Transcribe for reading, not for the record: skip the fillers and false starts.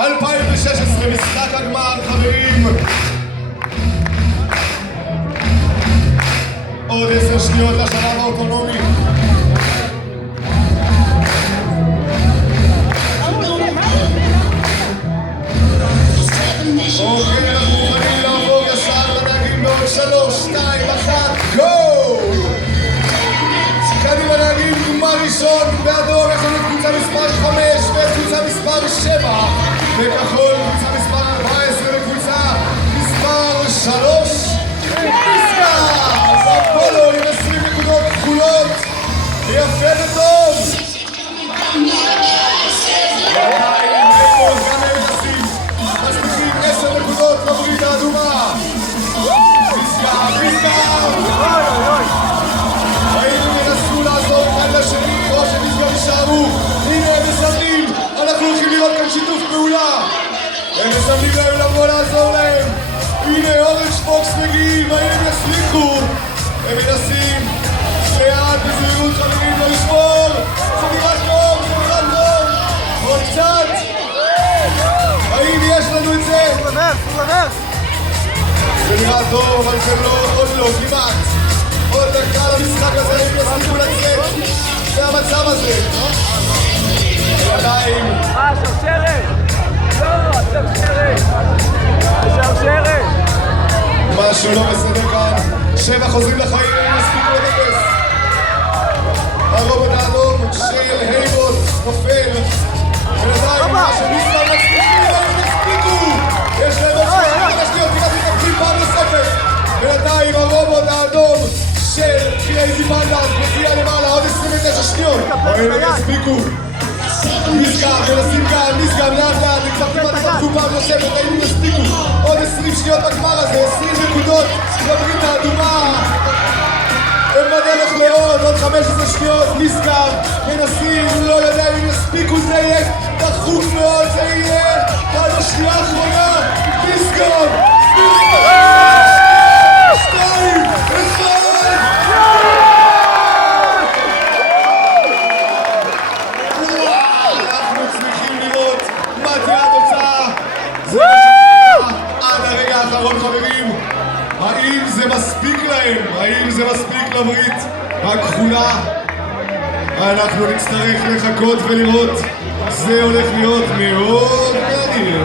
2016, משחק הגמר, חברים. עוד 10 שניות לשלב האוטונומי. אוקיי, אנחנו מוכנים לעבור ישר לנהגים בעוד 3, 2, 1, גו! קדימה נהגים, דוגמה ראשון, באדום יש לנו קבוצה מספר 5 וקבוצה מספר 7 בכחול, קבוצה מספר 14 וקבוצה מספר 3 פיסקה! ספולו עם 20 נקודות כחולות, יפה וטוב! גם הם נשים, משליחים 10 נקודות לברית האדומה! פיסקה! היינו ינסו לעזור אחד לשני, או שמסגר יישארו. הנה הם מסמנים, אנחנו הולכים לראות כאן שיתוף פעולה. הם מסמנים להם לבוא לעזור להם. הנה אורנג' פוקס מגיעים, האם הם יסליחו? הם מנסים לאט בזהירות חברים לא לשמור. זה נראה טוב, עוד קצת. האם יש לנו את זה? זה נראה טוב, אבל זה לא, עוד לא, כמעט. עוד דקה למשחק הזה, הם יסליחו לצאת. זה המצב הזה. ידיים. שרשרת! לא, שרשרת! משהו לא בסדר כאן. 7 חוזרים לחיים, הם יספיקו לדפס. הרובוט האדום של הייבוט נופל. בינתיים, משהו מספר מצליחים, הם יספיקו. יש להם עוד 35 שניות, כמעט מתנפלים פעם נוספת. בינתיים, הרובוט האדום של קרייזי פנדאס מגיע למעלה, עוד 29 שניות. הם יספיקו. נסגר, מנסים כאן, נסגר לאט לאט, הם כבר כמעט חלקו פעם נוספת, האם הם יספיקו. עוד 20 שניות בגמר הזה, 20 נקודות לברית האדומה. הם בדרך לעוד 15 שניות, נסגר, מנסים, לא יודע אם יספיקו, זה יהיה דחוף מאוד, זה יהיה עד השנייה האחרונה. נסגר! 2, 1! עד הרגע האחרון חברים, האם זה מספיק להם? האם זה מספיק לברית הכחולה? אנחנו נצטרך לחכות ולראות, זה הולך להיות מאוד מעניין.